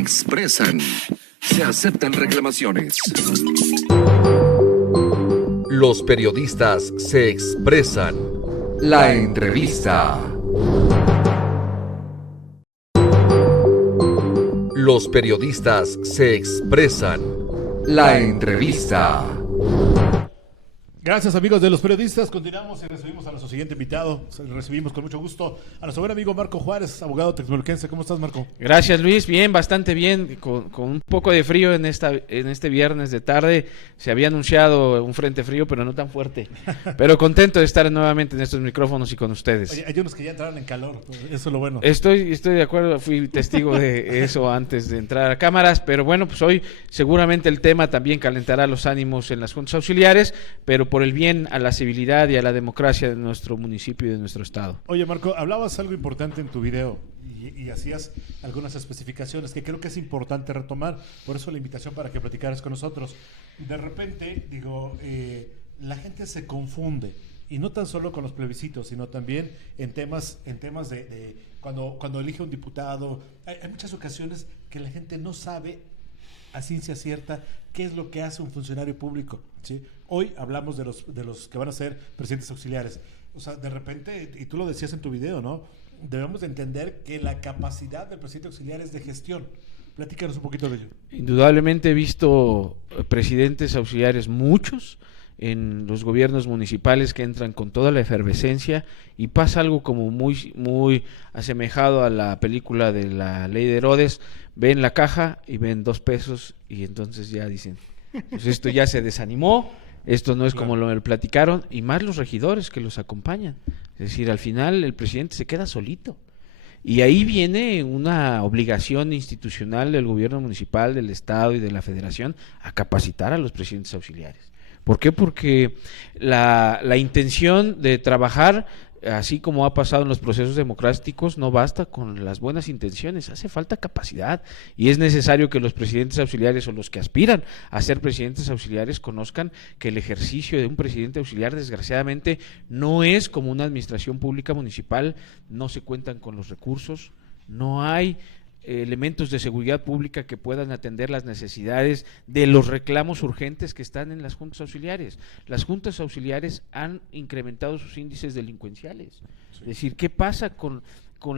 Expresan. Se aceptan reclamaciones. Los periodistas se expresan. La entrevista. Los periodistas se expresan. La entrevista. Gracias, amigos de los periodistas. Continuamos y recibimos a nuestro siguiente invitado. Recibimos con mucho gusto a nuestro buen amigo Marco Juárez, abogado texmeluquense. ¿Cómo estás, Marco? Gracias, Luis. Bien, bastante bien. Con un poco de frío en este viernes de tarde. Se había anunciado un frente frío, pero no tan fuerte. Pero contento de estar nuevamente en estos micrófonos y con ustedes. Oye, hay unos que ya entraron en calor. Eso es lo bueno. Estoy de acuerdo. Fui testigo de eso antes de entrar a cámaras. Pero bueno, pues hoy seguramente el tema también calentará los ánimos en las juntas auxiliares, pero por el bien a la civilidad y a la democracia de nuestro municipio y de nuestro estado. Oye, Marco, hablabas algo importante en tu video y hacías algunas especificaciones que creo que es importante retomar. Por eso la invitación para que platicaras con nosotros. De repente, la gente se confunde. Y no tan solo con los plebiscitos, sino también en temas de cuando elige un diputado. Hay muchas ocasiones que la gente no sabe a ciencia cierta qué es lo que hace un funcionario público, ¿sí? Hoy hablamos de los que van a ser presidentes auxiliares. O sea, de repente, y tú lo decías en tu video, ¿no? Debemos de entender que la capacidad del presidente auxiliar es de gestión. Platícanos un poquito de ello. Indudablemente he visto presidentes auxiliares muchos en los gobiernos municipales que entran con toda la efervescencia y pasa algo como muy asemejado a la película de la Ley de Herodes. Ven la caja y ven 2 pesos y entonces ya dicen, pues esto ya se desanimó, esto no es como lo platicaron, y más los regidores que los acompañan. Es decir, al final el presidente se queda solito. Y ahí viene una obligación institucional del gobierno municipal, del estado y de la federación a capacitar a los presidentes auxiliares. ¿Por qué? Porque la intención de trabajar, así como ha pasado en los procesos democráticos, no basta con las buenas intenciones, hace falta capacidad y es necesario que los presidentes auxiliares o los que aspiran a ser presidentes auxiliares conozcan que el ejercicio de un presidente auxiliar desgraciadamente no es como una administración pública municipal, no se cuentan con los recursos, no hay elementos de seguridad pública que puedan atender las necesidades de los reclamos urgentes que están en las juntas auxiliares. Las juntas auxiliares han incrementado sus índices delincuenciales. Sí. Es decir, ¿qué pasa con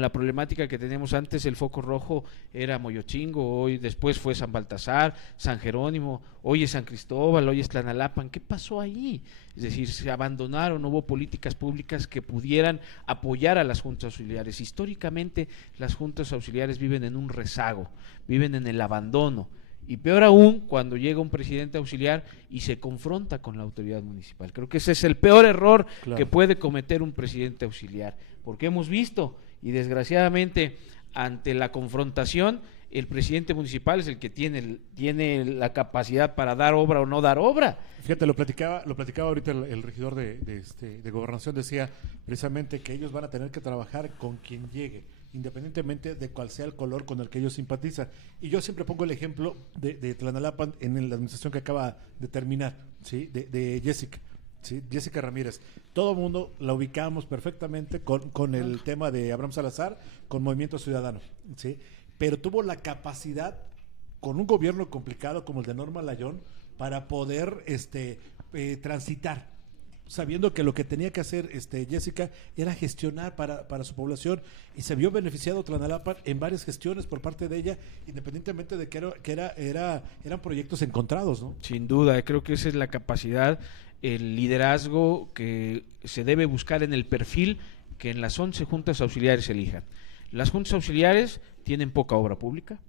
la problemática que tenemos antes? El foco rojo era Moyochingo, hoy después fue San Baltasar, San Jerónimo, hoy es San Cristóbal, hoy es Tlanalapan. ¿Qué pasó ahí? Es decir, se abandonaron, no hubo políticas públicas que pudieran apoyar a las juntas auxiliares. Históricamente las juntas auxiliares viven en un rezago, viven en el abandono. Y peor aún cuando llega un presidente auxiliar y se confronta con la autoridad municipal. Creo que ese es el peor error que puede cometer un presidente auxiliar, porque hemos visto, y desgraciadamente ante la confrontación, el presidente municipal es el que tiene la capacidad para dar obra o no dar obra. Fíjate, lo platicaba ahorita el regidor de Gobernación, decía precisamente que ellos van a tener que trabajar con quien llegue, independientemente de cuál sea el color con el que ellos simpatizan. Y yo siempre pongo el ejemplo de Tlanalapan en la administración que acaba de terminar, ¿sí? de Jessica. Sí, Jessica Ramírez. Todo el mundo la ubicamos perfectamente con el tema de Abraham Salazar, con Movimiento Ciudadano, ¿sí? Pero tuvo la capacidad, con un gobierno complicado como el de Norma Layón, para poder transitar, sabiendo que lo que tenía que hacer Jessica era gestionar para su población, y se vio beneficiado Tlanalapan en varias gestiones por parte de ella, independientemente de que eran proyectos encontrados, ¿no? Sin duda, creo que esa es la capacidad, el liderazgo que se debe buscar en el perfil que en las 11 juntas auxiliares elijan. Las juntas auxiliares tienen poca obra pública,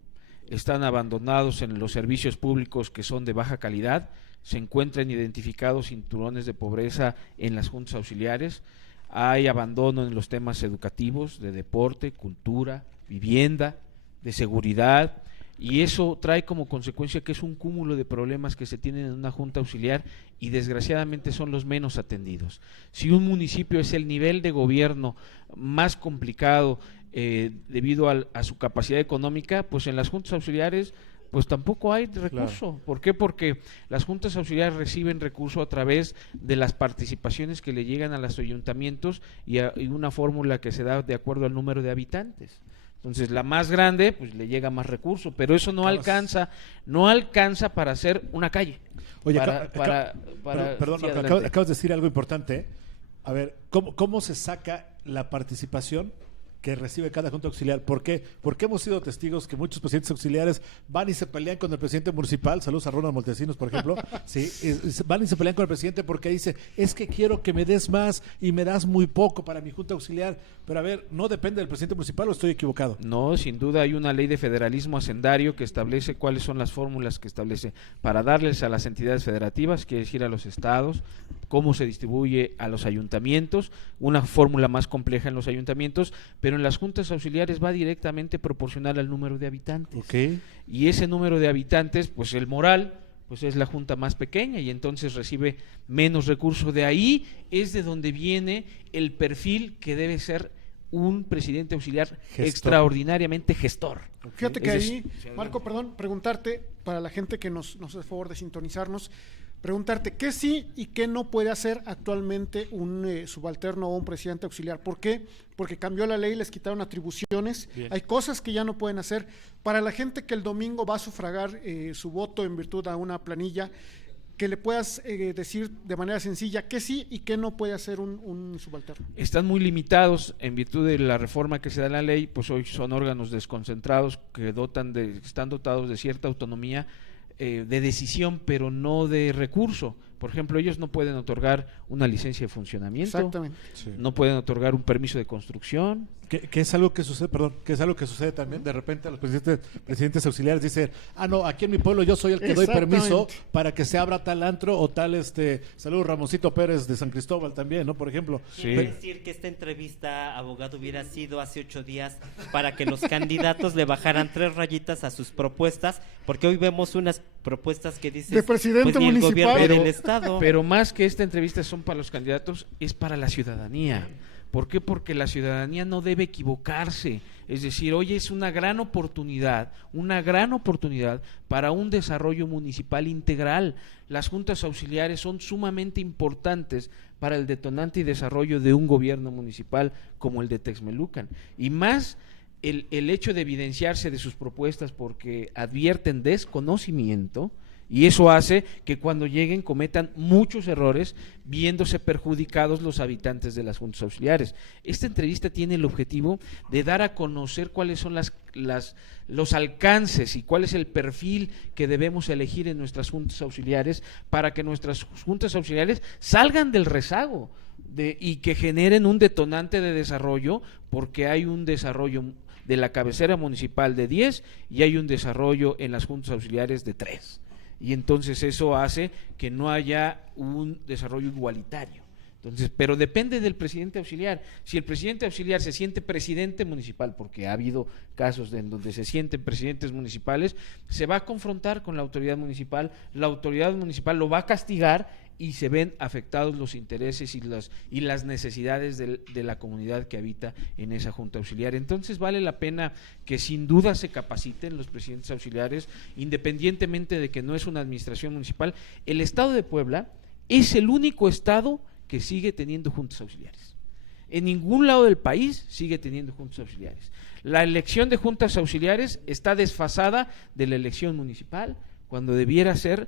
están abandonados en los servicios públicos que son de baja calidad, se encuentran identificados cinturones de pobreza en las juntas auxiliares, hay abandono en los temas educativos, de deporte, cultura, vivienda, de seguridad, y eso trae como consecuencia que es un cúmulo de problemas que se tienen en una junta auxiliar y desgraciadamente son los menos atendidos. Si un municipio es el nivel de gobierno más complicado debido a su capacidad económica, pues en las juntas auxiliares pues tampoco hay recurso. Claro. ¿Por qué? Porque las juntas auxiliares reciben recurso a través de las participaciones que le llegan a los ayuntamientos y una fórmula que se da de acuerdo al número de habitantes. Entonces, la más grande, pues le llega más recurso, pero eso no alcanza para hacer una calle. Oye, Perdón, sí, acabas de decir algo importante, ¿eh? A ver, ¿cómo se saca la participación que recibe cada junta auxiliar? ¿Por qué? Porque hemos sido testigos que muchos presidentes auxiliares van y se pelean con el presidente municipal. Saludos a Ronald Montesinos, por ejemplo. Sí, van y se pelean con el presidente porque dice, es que quiero que me des más y me das muy poco para mi junta auxiliar. Pero a ver, ¿no depende del presidente municipal o estoy equivocado? No, sin duda hay una ley de federalismo hacendario que establece cuáles son las fórmulas que establece para darles a las entidades federativas, quiere decir a los estados, cómo se distribuye a los ayuntamientos, una fórmula más compleja en los ayuntamientos, pero en las juntas auxiliares va directamente proporcional al número de habitantes. Okay. Y ese número de habitantes, pues el moral, pues es la junta más pequeña y entonces recibe menos recursos. De ahí es de donde viene el perfil que debe ser un presidente auxiliar extraordinariamente gestor. Fíjate que ahí, Marco, perdón, preguntarte, para la gente que nos hace favor de sintonizarnos, preguntarte qué sí y qué no puede hacer actualmente un subalterno o un presidente auxiliar. ¿Por qué? Porque cambió la ley, les quitaron atribuciones. Bien. Hay cosas que ya no pueden hacer. Para la gente que el domingo va a sufragar su voto en virtud a una planilla, que le puedas decir de manera sencilla qué sí y qué no puede hacer un subalterno. Están muy limitados en virtud de la reforma que se da en la ley, pues hoy son órganos desconcentrados que están dotados de cierta autonomía de decisión, pero no de recurso. Por ejemplo, ellos no pueden otorgar una licencia de funcionamiento. Exactamente. Sí. No pueden otorgar un permiso de construcción. Que es algo que sucede, que es algo que sucede también. De repente los presidentes auxiliares dicen, no, aquí en mi pueblo yo soy el que doy permiso para que se abra tal antro o tal, saludos Ramoncito Pérez de San Cristóbal también, ¿no? Por ejemplo. Quiere decir que esta entrevista, abogado, hubiera sido hace 8 días para que los candidatos le bajaran 3 rayitas a sus propuestas, porque hoy vemos unas propuestas que dicen de presidente pues, municipal, del Estado. Pero más que esta entrevista son para los candidatos, es para la ciudadanía. ¿Por qué? Porque la ciudadanía no debe equivocarse. Es decir, hoy es una gran oportunidad para un desarrollo municipal integral. Las juntas auxiliares son sumamente importantes para el detonante y desarrollo de un gobierno municipal como el de Texmelucan. Y más el hecho de evidenciarse de sus propuestas porque advierten desconocimiento. Y eso hace que cuando lleguen cometan muchos errores, viéndose perjudicados los habitantes de las juntas auxiliares. Esta entrevista tiene el objetivo de dar a conocer cuáles son los alcances y cuál es el perfil que debemos elegir en nuestras juntas auxiliares para que nuestras juntas auxiliares salgan del rezago y que generen un detonante de desarrollo, porque hay un desarrollo de la cabecera municipal de 10 y hay un desarrollo en las juntas auxiliares de 3. Y entonces eso hace que no haya un desarrollo igualitario. Entonces, pero depende del presidente auxiliar. Si el presidente auxiliar se siente presidente municipal, porque ha habido casos en donde se sienten presidentes municipales, se va a confrontar con la autoridad municipal lo va a castigar y se ven afectados los intereses y las necesidades de la comunidad que habita en esa junta auxiliar. Entonces vale la pena que sin duda se capaciten los presidentes auxiliares, independientemente de que no es una administración municipal. El estado de Puebla es el único estado que sigue teniendo juntas auxiliares. En ningún lado del país sigue teniendo juntas auxiliares. La elección de juntas auxiliares está desfasada de la elección municipal, cuando debiera ser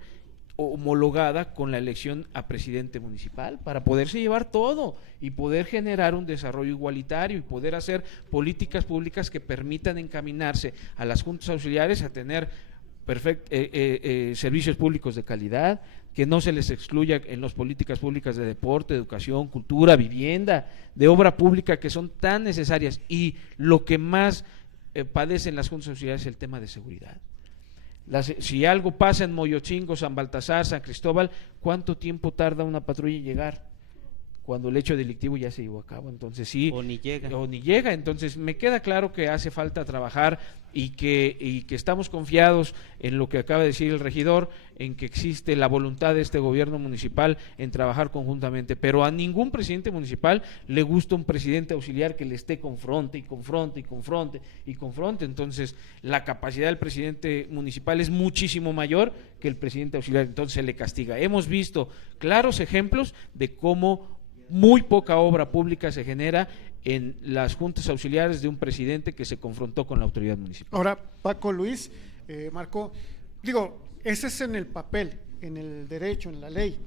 homologada con la elección a presidente municipal para poderse llevar todo y poder generar un desarrollo igualitario y poder hacer políticas públicas que permitan encaminarse a las juntas auxiliares a tener servicios públicos de calidad, que no se les excluya en las políticas públicas de deporte, educación, cultura, vivienda, de obra pública que son tan necesarias. Y lo que más padecen las juntas auxiliares es el tema de seguridad. Si algo pasa en Moyochingo, San Baltasar, San Cristóbal, ¿cuánto tiempo tarda una patrulla en llegar? Cuando el hecho delictivo ya se llevó a cabo. Entonces sí, o ni llega. Entonces me queda claro que hace falta trabajar y que estamos confiados en lo que acaba de decir el regidor, en que existe la voluntad de este gobierno municipal en trabajar conjuntamente, pero a ningún presidente municipal le gusta un presidente auxiliar que le esté confronte. Entonces la capacidad del presidente municipal es muchísimo mayor que el presidente auxiliar, entonces se le castiga. Hemos visto claros ejemplos de cómo muy poca obra pública se genera en las juntas auxiliares de un presidente que se confrontó con la autoridad municipal. Ahora, Paco, Luis, Marco, digo, ese es en el papel, en el derecho, en la ley,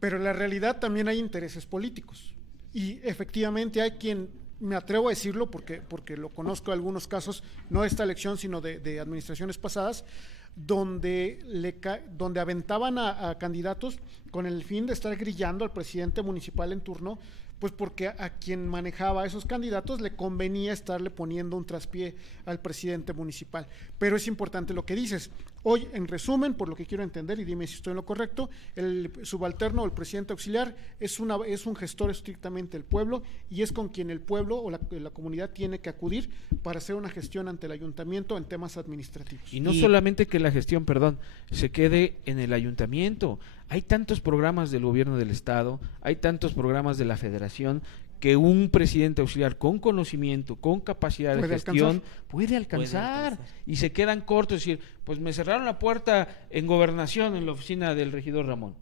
pero en la realidad también hay intereses políticos y efectivamente hay quien, me atrevo a decirlo porque lo conozco en algunos casos, no de esta elección sino de administraciones pasadas, donde aventaban a candidatos con el fin de estar grillando al presidente municipal en turno, pues porque a quien manejaba a esos candidatos le convenía estarle poniendo un traspié al presidente municipal. Pero es importante lo que dices. Hoy, en resumen, por lo que quiero entender, y dime si estoy en lo correcto, el subalterno o el presidente auxiliar es un gestor estrictamente del pueblo y es con quien el pueblo o la comunidad tiene que acudir para hacer una gestión ante el ayuntamiento en temas administrativos. Y no solamente que la gestión, se quede en el ayuntamiento. Hay tantos programas del gobierno del estado, hay tantos programas de la federación que un presidente auxiliar con conocimiento, con capacidad de gestión puede alcanzar y se quedan cortos, es decir, pues me cerraron la puerta en gobernación en la oficina del regidor Ramón.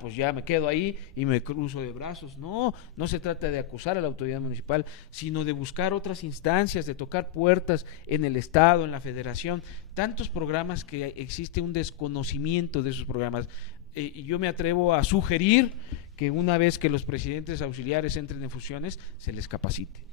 Pues ya me quedo ahí y me cruzo de brazos. No se trata de acusar a la autoridad municipal, sino de buscar otras instancias, de tocar puertas en el estado, en la federación, tantos programas que existe un desconocimiento de esos programas. Yo me atrevo a sugerir que una vez que los presidentes auxiliares entren en funciones, se les capacite.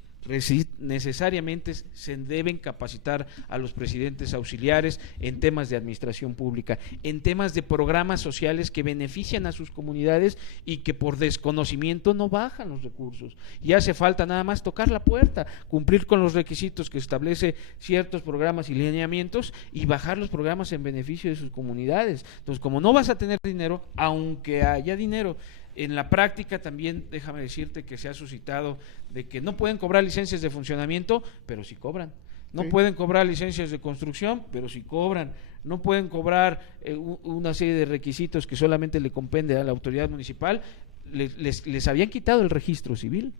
Necesariamente se deben capacitar a los presidentes auxiliares en temas de administración pública, en temas de programas sociales que benefician a sus comunidades y que por desconocimiento no bajan los recursos. Y hace falta nada más tocar la puerta, cumplir con los requisitos que establece ciertos programas y lineamientos y bajar los programas en beneficio de sus comunidades. Entonces, como no vas a tener dinero, aunque haya dinero, en la práctica también déjame decirte que se ha suscitado de que no pueden cobrar licencias de funcionamiento, pero sí cobran. No pueden cobrar licencias de construcción, pero sí cobran. No pueden cobrar una serie de requisitos que solamente le compende a la autoridad municipal. Les habían quitado el registro civil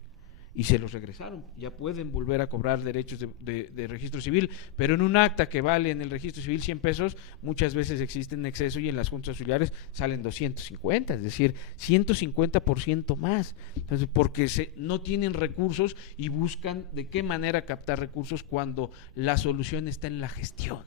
y se los regresaron. Ya pueden volver a cobrar derechos de registro civil, pero en un acta que vale en el registro civil 100 pesos, muchas veces existe en exceso y en las juntas auxiliares salen 250, es decir, 150% más. Entonces, porque no tienen recursos y buscan de qué manera captar recursos cuando la solución está en la gestión.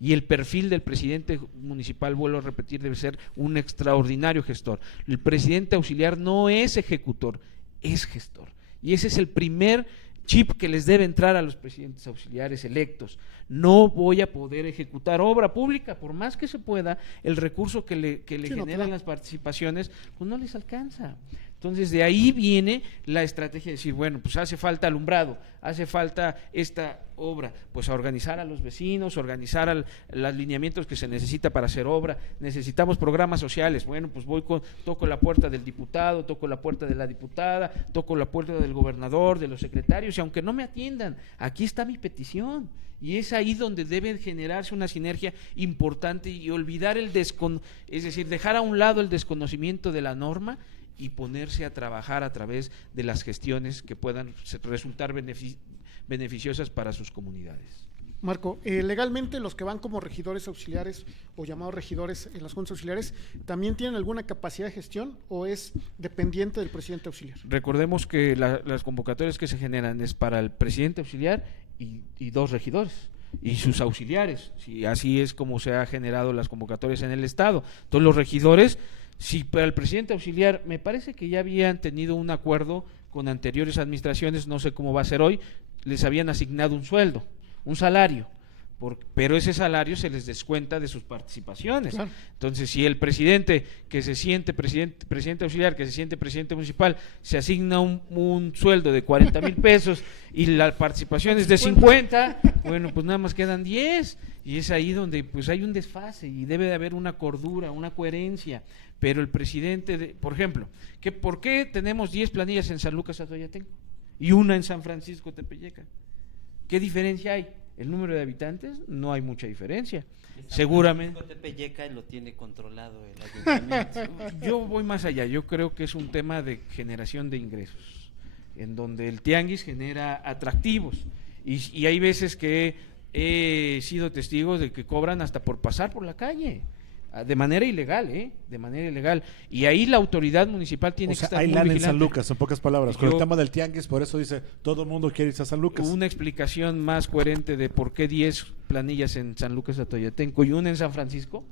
Y el perfil del presidente municipal, vuelvo a repetir, debe ser un extraordinario gestor. El presidente auxiliar no es ejecutor, es gestor. Y ese es el primer chip que les debe entrar a los presidentes auxiliares electos. No voy a poder ejecutar obra pública, por más que se pueda, el recurso que le generan las participaciones, pues no les alcanza. Entonces, de ahí viene la estrategia de decir, bueno, pues hace falta alumbrado, hace falta esta obra, pues a organizar a los vecinos, organizar los lineamientos que se necesita para hacer obra, necesitamos programas sociales, bueno, pues toco la puerta del diputado, toco la puerta de la diputada, toco la puerta del gobernador, de los secretarios, y aunque no me atiendan, aquí está mi petición. Y es ahí donde debe generarse una sinergia importante y olvidar es decir, dejar a un lado el desconocimiento de la norma y ponerse a trabajar a través de las gestiones que puedan resultar beneficiosas para sus comunidades. Marco, legalmente los que van como regidores auxiliares o llamados regidores en las juntas auxiliares, ¿también tienen alguna capacidad de gestión o es dependiente del presidente auxiliar? Recordemos que las convocatorias que se generan es para el presidente auxiliar y 2 regidores y sus auxiliares, si así es como se han generado las convocatorias en el estado. Entonces los regidores, si para el presidente auxiliar, me parece que ya habían tenido un acuerdo con anteriores administraciones, no sé cómo va a ser hoy, les habían asignado un sueldo, un salario, pero ese salario se les descuenta de sus participaciones. Claro. Entonces, si el presidente que se siente presidente auxiliar, que se siente presidente municipal, se asigna un sueldo de 40,000 pesos y la participación es de 50, bueno, pues nada más quedan 10, y es ahí donde pues hay un desfase y debe de haber una cordura, una coherencia. Pero el presidente, por ejemplo, ¿por qué tenemos 10 planillas en San Lucas Atoyatenco y una en San Francisco Tepeyeca? ¿Qué diferencia hay? ¿El número de habitantes? No hay mucha diferencia. Seguramente. Tepeyeca lo tiene controlado el ayuntamiento. Yo voy más allá. Yo creo que es un tema de generación de ingresos, en donde el tianguis genera atractivos. Y hay veces que he sido testigo de que cobran hasta por pasar por la calle. de manera ilegal, de manera ilegal. Y ahí la autoridad municipal tiene O sea, que estar hay muy lana en vigilante. San Lucas, en pocas palabras. Con el Yo- tema del tianguis, por eso dice, todo el mundo quiere irse a San Lucas. Una explicación más coherente de por qué 10 planillas en San Lucas Atoyatenco y una en San Francisco,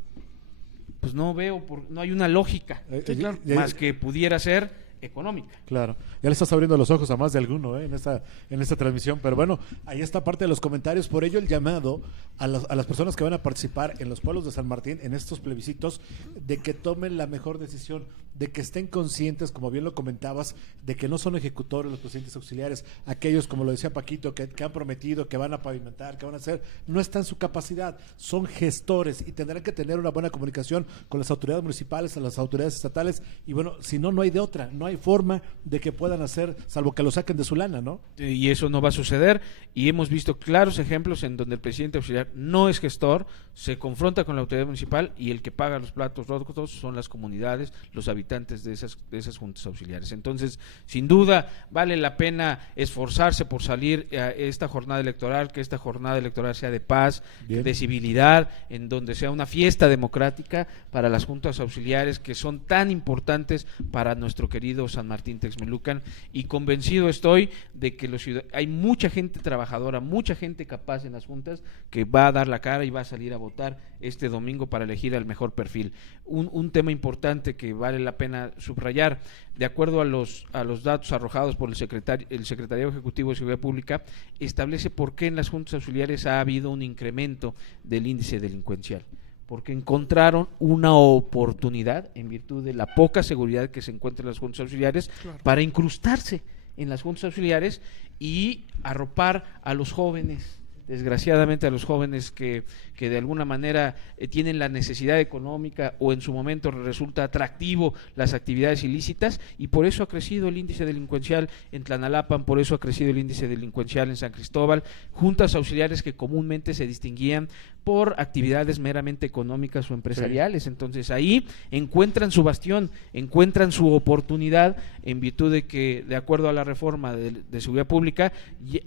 pues no veo, no hay una lógica, Sí, claro. más que pudiera ser económica. Claro, ya le estás abriendo los ojos a más de alguno en esta transmisión, pero bueno, ahí está parte de los comentarios, por ello el llamado a las personas que van a participar en los pueblos de San Martín, en estos plebiscitos, de que tomen la mejor decisión, de que estén conscientes, como bien lo comentabas, de que no son ejecutores los presidentes auxiliares, aquellos, como lo decía Paquito, que han prometido, que van a pavimentar, que van a hacer, no está en su capacidad, son gestores y tendrán que tener una buena comunicación con las autoridades municipales, a las autoridades estatales, y bueno, si no, no hay de otra, no hay forma de que puedan hacer, salvo que lo saquen de su lana, ¿no? Y eso no va a suceder, y hemos visto claros ejemplos en donde el presidente auxiliar no es gestor, se confronta con la autoridad municipal y el que paga los platos rotos son las comunidades, los habitantes de esas juntas auxiliares. Entonces, sin duda, vale la pena esforzarse por salir a esta jornada electoral, que esta jornada electoral sea de paz, Bien. de civilidad, en donde sea una fiesta democrática para las juntas auxiliares que son tan importantes para nuestro querido San Martín Texmelucan, y convencido estoy de que hay mucha gente trabajadora, mucha gente capaz en las juntas que va a dar la cara y va a salir a votar este domingo para elegir al mejor perfil. Un tema importante que vale la pena subrayar, de acuerdo a los datos arrojados por el Secretariado Ejecutivo de Seguridad Pública, establece por qué en las juntas auxiliares ha habido un incremento del índice delincuencial, porque encontraron una oportunidad, en virtud de la poca seguridad que se encuentra en las juntas auxiliares, Claro. para incrustarse en las juntas auxiliares y arropar a los jóvenes, desgraciadamente a los jóvenes que de alguna manera tienen la necesidad económica o en su momento resulta atractivo las actividades ilícitas, y por eso ha crecido el índice delincuencial en Tlanalapan, por eso ha crecido el índice delincuencial en San Cristóbal, juntas auxiliares que comúnmente se distinguían por actividades meramente económicas o empresariales. Entonces ahí encuentran su bastión, encuentran su oportunidad, en virtud de que, de acuerdo a la reforma de seguridad pública,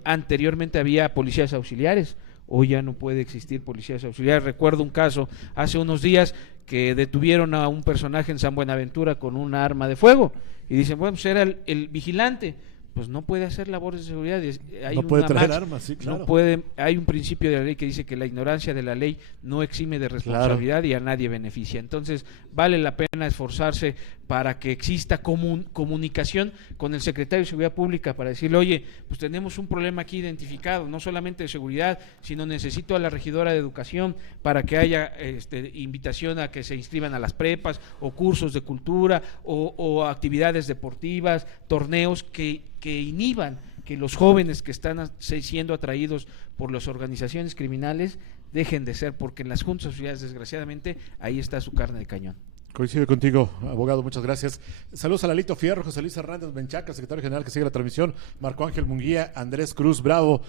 anteriormente había policías auxiliares, hoy ya no puede existir policías auxiliares. Recuerdo un caso hace unos días que detuvieron a un personaje en San Buenaventura con una arma de fuego y dicen, bueno, pues era el vigilante. Pues no puede hacer labores de seguridad. Hay No puede una traer más- armas, sí, claro. No puede, hay un principio de la ley que dice que la ignorancia de la ley no exime de responsabilidad y a nadie beneficia. Entonces, vale la pena esforzarse para que exista comunicación con el secretario de Seguridad Pública para decirle, oye, pues tenemos un problema aquí identificado, no solamente de seguridad, sino necesito a la regidora de Educación para que haya invitación a que se inscriban a las prepas o cursos de cultura o actividades deportivas, torneos que inhiban que los jóvenes que están siendo atraídos por las organizaciones criminales dejen de ser, porque en las juntas auxiliares, desgraciadamente, ahí está su carne de cañón. Coincido contigo, abogado, muchas gracias. Saludos a Lalito Fierro, José Luis Hernández Menchaca, secretario general que sigue la transmisión, Marco Ángel Munguía, Andrés Cruz Bravo,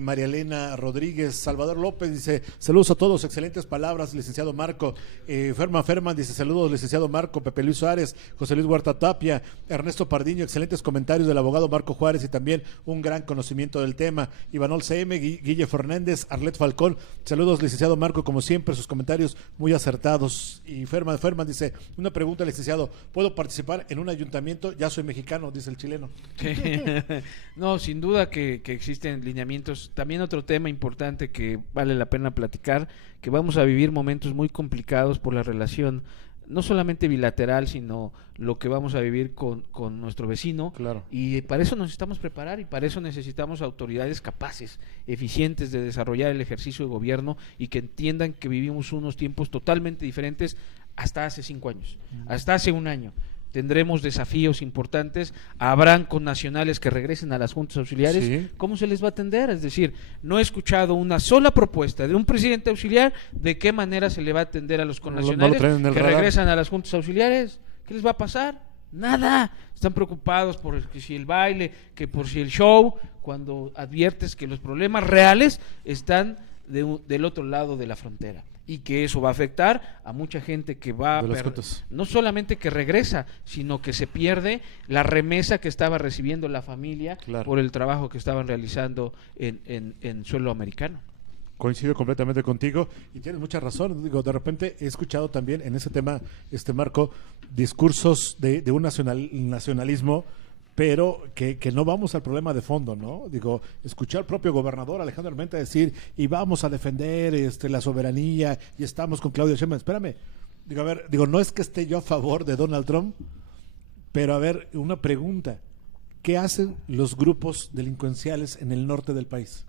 María Elena Rodríguez, Salvador López dice, saludos a todos, excelentes palabras, licenciado Marco. Ferman dice, saludos, licenciado Marco. Pepe Luis Suárez, José Luis Huerta Tapia, Ernesto Pardiño, excelentes comentarios del abogado Marco Juárez y también un gran conocimiento del tema. Ivanol CM, Guille Fernández, Arlet Falcón, saludos, licenciado Marco, como siempre, sus comentarios muy acertados. Y Ferman dice, una pregunta, licenciado, ¿puedo participar en un ayuntamiento? Ya soy mexicano, dice el chileno. No, sin duda que existen lineamientos. También otro tema importante que vale la pena platicar, que vamos a vivir momentos muy complicados por la relación, no solamente bilateral, sino lo que vamos a vivir con nuestro vecino. Claro. Y para eso nos necesitamos preparar y para eso necesitamos autoridades capaces, eficientes de desarrollar el ejercicio de gobierno y que entiendan que vivimos unos tiempos totalmente diferentes hasta hace 5 años, hasta hace un año. Tendremos desafíos importantes, habrán connacionales que regresen a las juntas auxiliares. Sí. ¿Cómo se les va a atender? Es decir, no he escuchado una sola propuesta de un presidente auxiliar de qué manera se le va a atender a los No lo connacionales traen en el que radar. regresan a las juntas auxiliares. ¿Qué les va a pasar? Nada. Están preocupados por que si el baile, que por si el show, cuando adviertes que los problemas reales están del otro lado de la frontera, y que eso va a afectar a mucha gente que va a De las juntas. no solamente que regresa, sino que se pierde la remesa que estaba recibiendo la familia Claro. por el trabajo que estaban realizando en suelo americano. Coincido completamente contigo y tienes mucha razón. Digo, de repente he escuchado también en ese tema, Marco, discursos de un nacionalismo, pero que no vamos al problema de fondo, ¿no? Digo, escuché al propio gobernador Alejandro Armenta decir, y vamos a defender la soberanía, y estamos con Claudio Sheinbaum. Espérame, digo, a ver, digo, no es que esté yo a favor de Donald Trump, pero a ver, una pregunta, ¿qué hacen los grupos delincuenciales en el norte del país?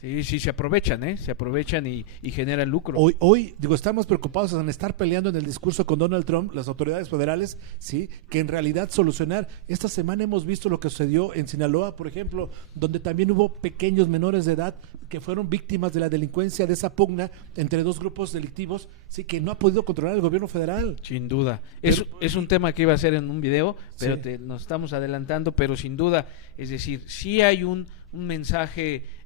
Sí, sí, se aprovechan y generan lucro. Hoy, digo, estamos preocupados en estar peleando en el discurso con Donald Trump, las autoridades federales, sí, que en realidad solucionar. Esta semana hemos visto lo que sucedió en Sinaloa, por ejemplo, donde también hubo pequeños menores de edad que fueron víctimas de la delincuencia, de esa pugna entre dos grupos delictivos, sí, que no ha podido controlar el gobierno federal. Sin duda. Es un tema que iba a ser en un video, pero Sí. nos estamos adelantando, pero sin duda, es decir, sí hay un mensaje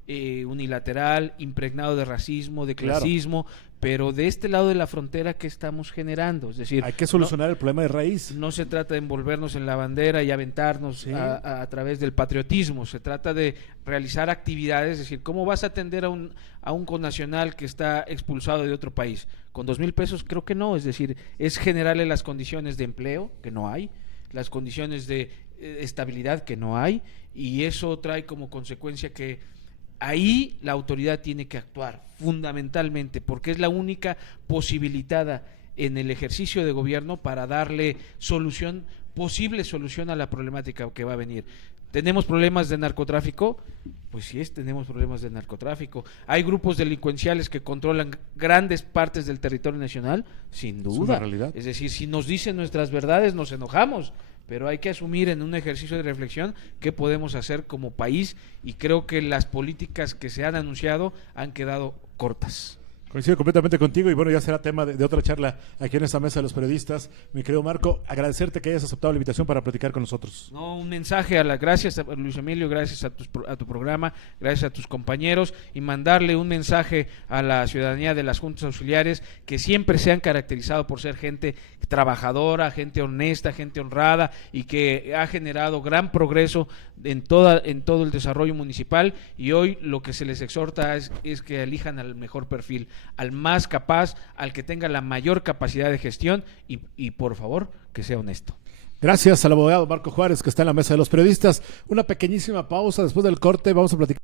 unilateral, impregnado de racismo, de Claro. clasismo, pero de este lado de la frontera, ¿qué estamos generando? Es decir, Hay que solucionar el problema de raíz. no se trata de envolvernos en la bandera y aventarnos Sí. a través del patriotismo, se trata de realizar actividades, es decir, ¿cómo vas a atender a un connacional que está expulsado de otro país? ¿Con 2,000 pesos? Creo que no, es decir, es generarle las condiciones de empleo, que no hay, las condiciones de estabilidad, que no hay, y eso trae como consecuencia que ahí la autoridad tiene que actuar fundamentalmente, porque es la única posibilitada en el ejercicio de gobierno para darle posible solución a la problemática que va a venir. ¿Tenemos problemas de narcotráfico? Pues sí, tenemos problemas de narcotráfico. ¿Hay grupos delincuenciales que controlan grandes partes del territorio nacional? Sin Es una duda. realidad. Es decir, si nos dicen nuestras verdades, nos enojamos, pero hay que asumir en un ejercicio de reflexión qué podemos hacer como país, y creo que las políticas que se han anunciado han quedado cortas. Coincido completamente contigo y bueno, ya será tema de otra charla aquí en esta mesa de los periodistas. Mi querido Marco, agradecerte que hayas aceptado la invitación para platicar con nosotros. No, un mensaje gracias a Luis Emilio, gracias a tu programa, gracias a tus compañeros, y mandarle un mensaje a la ciudadanía de las juntas auxiliares, que siempre se han caracterizado por ser gente trabajadora, gente honesta, gente honrada, y que ha generado gran progreso en todo el desarrollo municipal, y hoy lo que se les exhorta es que elijan al mejor perfil, al más capaz, al que tenga la mayor capacidad de gestión, y por favor, que sea honesto. Gracias al abogado Marco Juárez, que está en la mesa de los periodistas. Una pequeñísima pausa. Después del corte vamos a platicar